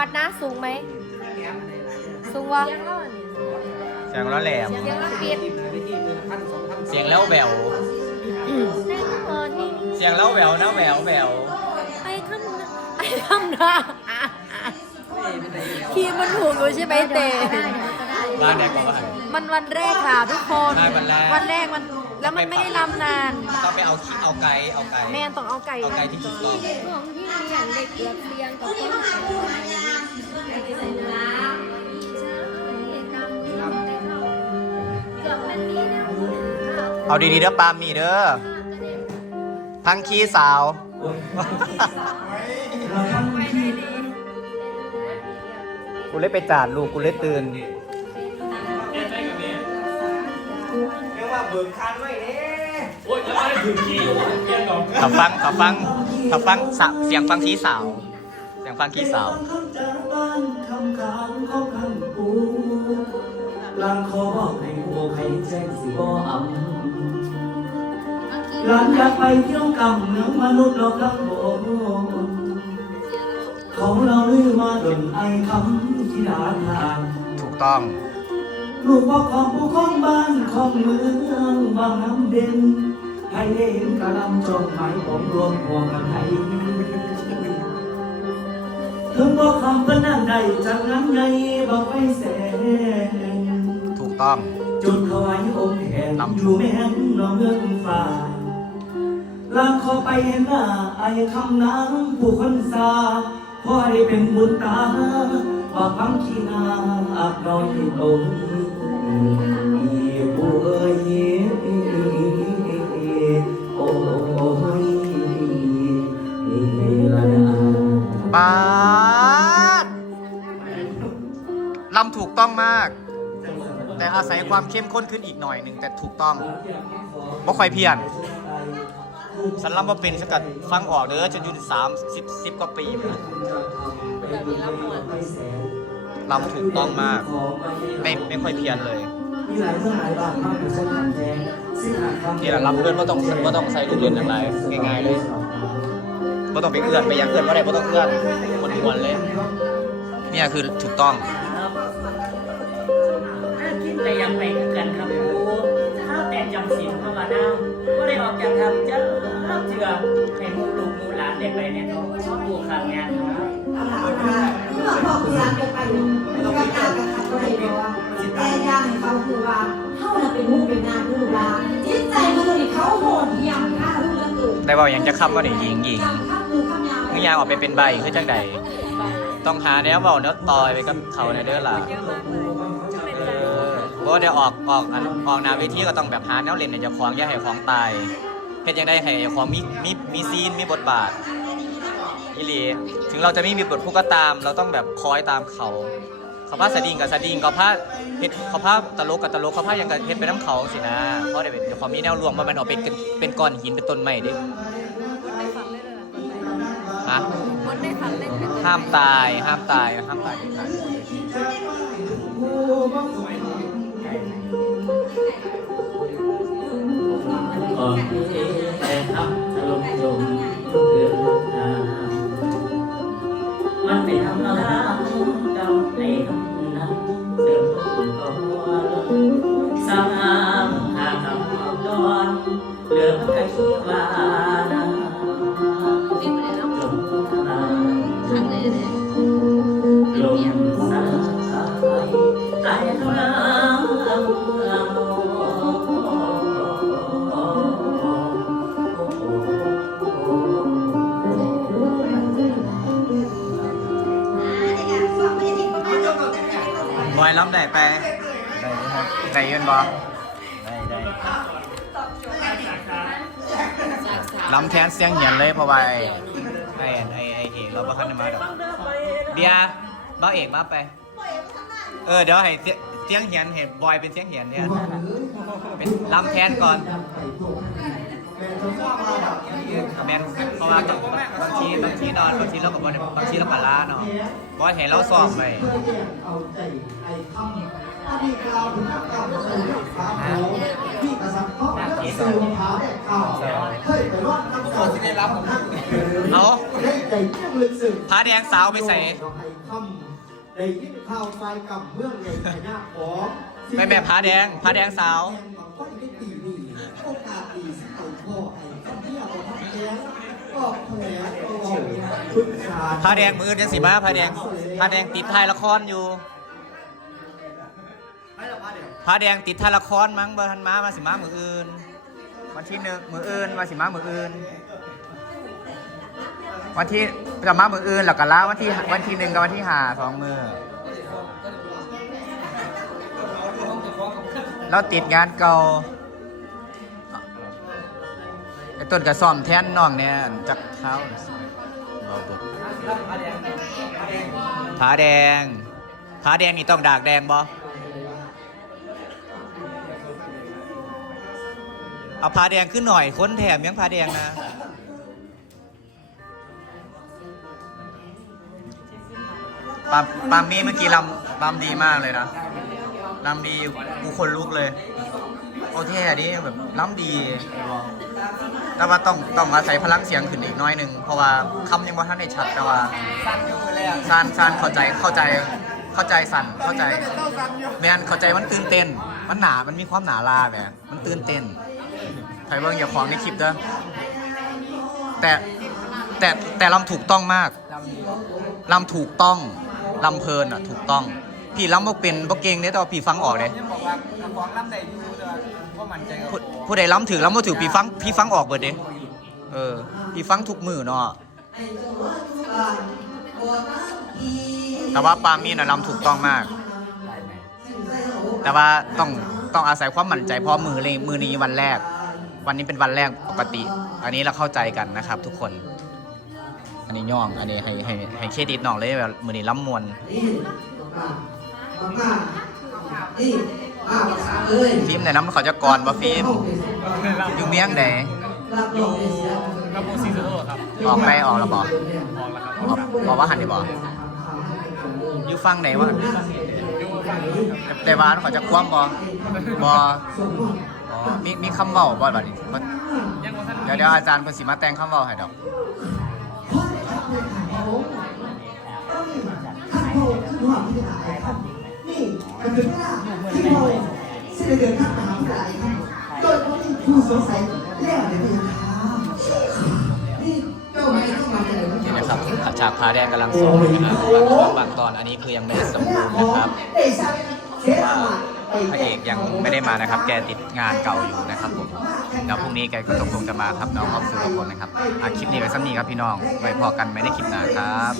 อดนะ สูงไหม สูงวะเสียงแล้วแหลม เสียงว่าปิดเสียงแล้วแหววในตอนนี้เสียงแล้วแหววนะแหววแหววไอ้คำนะไอ้คำนะคีย์มันถูกอยู่ใช่ไหมเตบ้านไหนบอกว่ามันวันแรกค่ะทุกคนใช่วันแรกวันแรกมันแล้วมันไม่ได้ลำนานต้องไปเอาขี้เอาไก่เอาไก่แม่ต้องเอาไก่เอาไก่ที่ถูกต้องของที่เลี้ยงเด็กเกือบเลี้ยงกับคน เอาดีๆเด้อปาล์มมีเด้อทั้งขี้สาว กูเลยไปจาดลูกกูเลยตื่นเรียกว่าเบิกคันไว้เด้โอ้ยจะมาได้ถึงขี้อยู่เรียนก่อนขับฟังขับฟังขับฟังสะเสียงฟังขี้สาว เสียงฟังขี้สาวคำจากบ้าน คำขาของคำปูลางคอบอกให้หัวให้แจ้งสิบ่อำหลานอยากไปเที่ยวกำเมืองมนุษย์โลกลังโบเขาเราลือมาดนไอคำที่ดาทานถูกต้อง ลูกพ่อของผู้ของบ้านของเมืองบางน้ำเด่นให้เห็นกระลำจงไม้ผมรวมหัวกันให้ ถึงบอกคำเป็นนั่นใดจากนั้นไงบอกไว้แสนถูกต้อง จุดถวายองค์แห่งอยู่แม่นนองเมืองฟ้าลางขอไปเห็นหน้าไอ้คำนางผู้คนสาพอได้เป็นบุญตาว่าฟังขี้นาอับน้อยตรงอีผู้เอ้ย แต่อาศัยความเข้มข้นขึ้นอีกหน่อยหนึ่งแต่ถูกต้องบ่ค่อยเพี้ยนฉันลำบ่เป็นสกัดฟังออกเด้อจนอยู่สามสิบสิบกว่าปีมาลำถูกต้องมาก ไม่ไม่ค่อยเพี้ยนเลยมีหลายเรื่องหลายบาทมากกว่าฉันขันแทงซึ่งหากคำนี่แหละลำเพื่อนว่าต้องว่าต้องใส่ลูกเล่นอะไรง่ายๆเลยว่าต้องไปเอื้อนไปยังเอื้อนว่าไรว่าต้องเอื้อนคนมวนๆเลย เนี่ยคือถูกต้อง ถ้าคิดแต่ยังไปกันครับโอ้ถ้าแต่จำศีลภาวนาก็ได้ออกจากทำจะรับเชื่อให้มูลูกมูหลานได้ไปในท้องชอบผู้ขังงานครับที่บอกพ่อพยายามจะไปกับการกับขัดก็เลยบอกว่าแต่ย่างให้เขาคือว่าเขาน่ะเป็นลูกเป็นนางลูกหลานจิตใจมันเลยเขาโหดเหี้ยมฆ่าลูกแล้วเกิดได้บอกย่างจะคำว่าหนี่หญิงหญิงจำข้ยาวมึงออกไปเป็นใบคือจังใดต้องหาแนวเบาเนื้อต่อยไปกับเขาในเด้อล่ะ เพราะว่าเดี๋ยวออกออกอันออกหนาเวทีก็ต้องแบบหาแนวเล่นเนี่ยจะของอย่าให้ของตายเฮ็ดยังได้ให้ของมีมีมีซีนมีบทบาทอีหลีถึงเราจะไม่มีบทผู้ก็ตาม เราต้องแบบคอยตามเขา เขาพาสะดิงกับสะดิงเขาพาเฮ็ดเขาพาตลกกับตลกเขาพาหยังกับเฮ็ดไปน้ำเขาสินะเพราะเดี๋ยวเดี๋ยวความมีแนวรวมว่ามันออกเป็นเป็นก้อนหินเป็นต้นไม้เดิฮะคนได้ฟังเล่นเป็นห้ามตายห้ามตายห้ามตาย เด็ดขาดก่อนที่แอยล้ำได้ไปได้ยืนบ่ล้ำแทนเสียงเหียนเลยเพราะว่าไอ้ไอ้ไอ้เอกเราบ่คันได้มาดอกเบียร์บ่าวเอกมาไป เออเดี๋ยวให้เสียเสียงเหียนเห็นบอยเป็นเสียงเหียนเนี่ยเป็นล้ำแทนก่อน แมนเพราะว่าบางทีบางทีนอนบางทีเรากับบางทีเราปลาร้าเนาะบอยเห็นเราสอบไปเอาใจไอ้อดีตเราถึงกับเก่าเลยขาโผพี่กระสับพ่อเสือขาแดกเก่าเฮ้ยไปรอดน้ำเอาให้ใจเที่ยงลึกซึ้งผ้าแดงสาวไปใส่ไอ้คำได้ยินข่าไฟกับเมืองใหญ่ไทยนาของแม่แม่ผาแดงผ้าแดงสาว ผลก็ชุดชาแดงมืออื่นยังสีมาผาแดงผาแดงติดถ่ายละครอยู่ผาแดงติดถ่ายละครมั้งเบอร์ทันมามาสิมามืออื่น วันที่หนึ่งมืออื่นมาสิมามืออื่น วันที่จะมามืออื่นแล้วก็ลาวันที่วันที่หนึ่งกับวันที่ห้าสองมือแล้วติดงานเก่า อ้ต้นกระซ่อมแทนน้องเนี่ยจักเท้าเบาบุผาแดงผาแดงนี่ต้องดากแดงบ่เอาผาแดงขึ้นหน่อยค้นแถมยังผาแดงนะปามปามมี่เมื่อกี้ลำลำดีมากเลยนะลำดีกูคนลุกเลย โอเคดีแบบลำดี แต่ว่าต้องต้องอาศัยพลังเสียงขึ้นอีกหน้อยหนึ่งเพราะว่าคำยังบ่ทันได้ชัดแต่ว่าสั้นสั้นเข้าใจเข้าใจเข้าใจสั่นเข้าใจแมนเข้าใจมันตื่นเต้น มันหนา มันมีความหนาลาแบบมันตื่นเต้นใครเบิ่งอย่าของในคลิปเด้อแต่แต่แต่ลำถูกต้องมากลำถูกต้องลำเพลินอะถูกต้อง พี่ลำบ่เป็นบ่เก่งเนี่ยแต่ว่าพี่ฟังออกเลยผู้ ผู้ใดล้ำถือล้ำบ่ถือพี่ฟังพี่ฟังออกเบิดเด้เออพี่ฟังทุกมือเนาะแต่ว่าปามีน่ะล้ำถูกต้องมากแต่ว่าต้องต้องอาศัยความมั่นใจเพราะมือเลยมือนี้วันแรก วันนี้เป็นวันแรกปกติ อันนี้เราเข้าใจกันนะครับ ทุกคน อันนี้ย่อง อันนี้ให้ให้ให้เครดิตน้องเลยแบบมือนี้ล้ำมวนนี่ ป้าป้านี่ป้าภาษาเอ้ยฟิล์มไหนน้ำเขาจะกรบ่ฟิล์มอยู่เมียงใดรับรองเป็นเสียครับผมซีโร่ครับออกไปออกแล้วบ่มองแล้วครับออกบอกว่าหันได้บ่อยู่ฟังไหนวะแต่ว่าเขาจะคว่ำบ่บ่อ๋อมีมีคำเว้าบ่บัดนี้บ่ยังว่าท่านเดี๋ยวเดี๋ยวอาจารย์เพิ่นสิมาแต่งคำเว้าให้ดอกข้าโพขึ้นหัวพิจารณาครับนี่ มันเป็นว่าที่โพสิเดือนข้ามหาวิทยาลัยครับโดยผู้ที่ผู้สงสัยแล้วเดี๋ยวพี่ครับนี่เจ้าไม่ต้องมาเลยนี่นะครับฉากพาแดงกำลังสอนนะครับบางตอนอันนี้คือยังไม่ได้สมบูรณ์นะครับเอ้ยใช่เสียหลักพระเอกยังไม่ได้มานะครับ แกติดงานเก่าอยู่นะครับผมเดี๋ยวพรุ่งนี้แกก็ตกลงจะมาครับน้องออฟสุรพลนะครับอะคลิปนี้ไว้ซ้ำนี้ครับพี่น้องไว้พอกันไม่ได้คลิปหน้าครับ